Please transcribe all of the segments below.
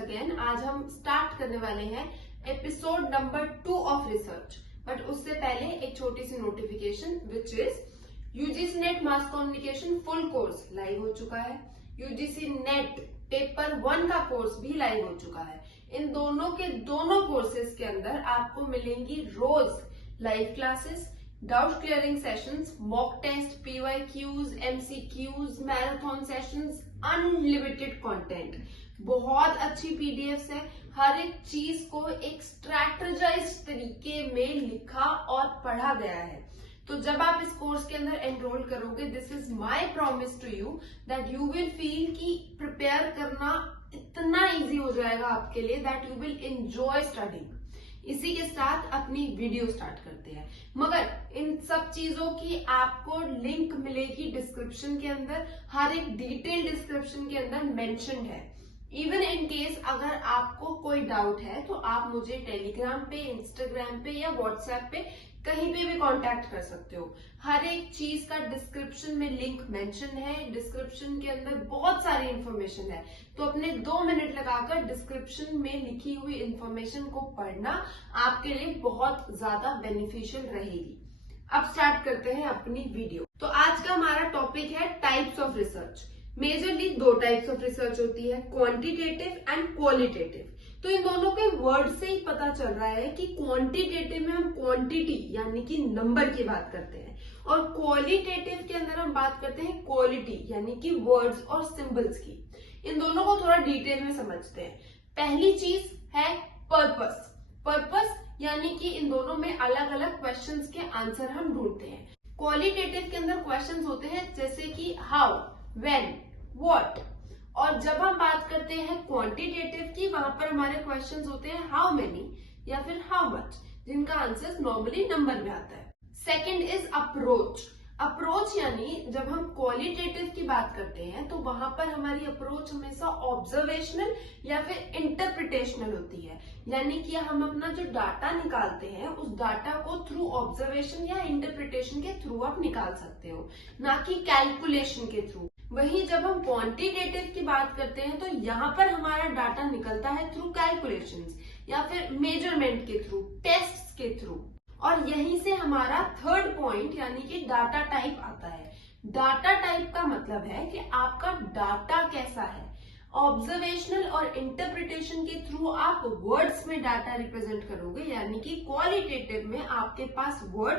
Again. आज हम start करने वाले हैं episode number 2 of research. But उससे पहले एक छोटी सी notification which is UGC NET mass communication full course live हो चुका है। यूजीसी नेट पेपर 1 का कोर्स भी लाइव हो चुका है। इन दोनों के दोनों कोर्सेज के अंदर आपको मिलेंगी रोज live classes, doubt clearing sessions, mock test, PYQs, MCQs, marathon sessions, unlimited content, बहुत अच्छी पीडीएफ्स है। हर एक चीज को एक स्ट्रैटेजाइज तरीके में लिखा और पढ़ा गया है। तो जब आप इस कोर्स के अंदर एनरोल करोगे, this is my promise to you that you will feel कि प्रिपेयर करना इतना इजी हो जाएगा आपके लिए that you will enjoy studying. इसी के साथ अपनी वीडियो स्टार्ट करते हैं, मगर इन सब चीजों की आपको लिंक मिलेगी डिस्क्रिप्शन के अंदर। हर एक डिटेल डिस्क्रिप्शन के अंदर मेंशन है। इवन इन केस अगर आपको कोई डाउट है तो आप मुझे टेलीग्राम पे, इंस्टाग्राम पे या व्हाट्सएप पे कहीं पे भी कांटेक्ट कर सकते हो। हर एक चीज का डिस्क्रिप्शन में लिंक मेंशन है। डिस्क्रिप्शन के अंदर बहुत सारी इंफॉर्मेशन है, तो अपने 2 मिनट लगाकर डिस्क्रिप्शन में लिखी हुई इंफॉर्मेशन को पढ़ना आपके लिए बहुत ज्यादा बेनिफिशियल रहेगी। अब स्टार्ट करते हैं अपनी वीडियो। तो आज का हमारा टॉपिक है types of research. Majorly 2 types of research होती है, क्वांटिटेटिव एंड क्वालिटेटिव। तो इन दोनों के वर्ड से ही पता चल रहा है कि क्वांटिटेटिव में हम क्वांटिटी यानी कि नंबर की बात करते हैं, और क्वालिटेटिव के अंदर हम बात करते हैं क्वालिटी यानी कि वर्ड्स और सिंबल्स की। इन दोनों को थोड़ा डिटेल में समझते हैं। पहली चीज है पर्पस। पर्पस यानी कि इन दोनों में अलग अलग क्वेश्चंस के आंसर हम ढूंढते हैं। क्वालिटेटिव के अंदर क्वेश्चंस होते हैं जैसे कि हाउ, व्हेन, व्हाट। और जब हम बात करते हैं क्वांटिटेटिव की, वहां पर हमारे क्वेश्चंस होते हैं हाउ मेनी या फिर हाउ मच, जिनका आंसर नॉर्मली नंबर में आता है। Second is approach. अप्रोच यानी जब हम क्वालिटेटिव की बात करते हैं तो वहां पर हमारी अप्रोच हमेशा ऑब्जर्वेशनल या फिर इंटरप्रिटेशनल होती है। यानी कि हम अपना जो डाटा निकालते हैं उस डाटा को थ्रू ऑब्जर्वेशन या इंटरप्रिटेशन के थ्रू आप निकाल सकते हो, ना कि कैलकुलेशन के थ्रू। वहीं जब हम क्वांटिटेटिव की बात करते हैं तो यहाँ पर हमारा डाटा निकलता है थ्रू कैलकुलेशंस या फिर मेजरमेंट के थ्रू, टेस्ट्स के थ्रू। और यहीं से हमारा थर्ड पॉइंट यानी कि डाटा टाइप आता है। डाटा टाइप का मतलब है कि आपका डाटा कैसा है। ऑब्जर्वेशनल और इंटरप्रिटेशन के थ्रू आप वर्ड्स में डाटा रिप्रेजेंट करोगे, यानी कि क्वालिटेटिव में आपके पास वर्ड,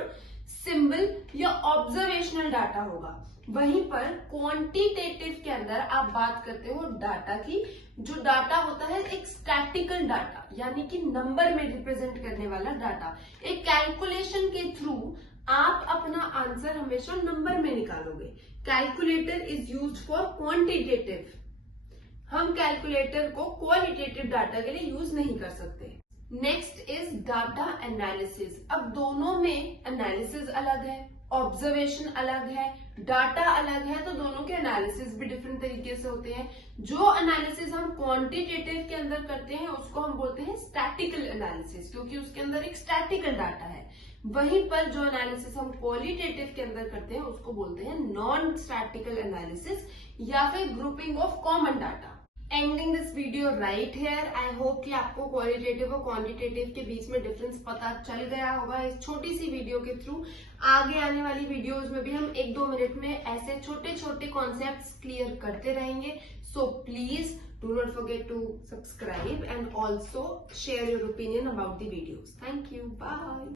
सिंबल या ऑब्जर्वेशनल डाटा होगा। वहीं पर क्वांटिटेटिव के अंदर आप बात करते हो डाटा की। जो डाटा होता है एक स्टैटिकल डाटा यानी कि नंबर में रिप्रेजेंट करने वाला डाटा। एक कैलकुलेशन के थ्रू आप अपना आंसर हमेशा नंबर में निकालोगे। Calculator is used for quantitative. हम कैलकुलेटर को क्वालिटेटिव डाटा के लिए यूज नहीं कर सकते। Next is data analysis. अब दोनों में एनालिसिस अलग है, ऑब्जर्वेशन अलग है, डाटा अलग है, तो दोनों के एनालिसिस भी डिफरेंट तरीके से होते हैं। जो एनालिसिस हम क्वांटिटेटिव के अंदर करते हैं उसको हम बोलते हैं स्टैटिकल एनालिसिस, क्योंकि उसके अंदर एक स्टैटिकल डाटा है। वहीं पर जो एनालिसिस हम क्वालिटेटिव के अंदर करते हैं उसको बोलते हैं नॉन स्टैटिकल एनालिसिस या फिर grouping of common data. Ending this video right here. I hope कि आपको क्वालिटेटिव और क्वांटिटेटिव के बीच में डिफरेंस पता चल गया होगा इस छोटी सी वीडियो के थ्रू। आगे आने वाली वीडियोस में भी हम 1-2 मिनट में ऐसे छोटे छोटे कॉन्सेप्ट्स क्लियर करते रहेंगे। So please do not forget to subscribe and also share your opinion about the videos. Thank you, bye.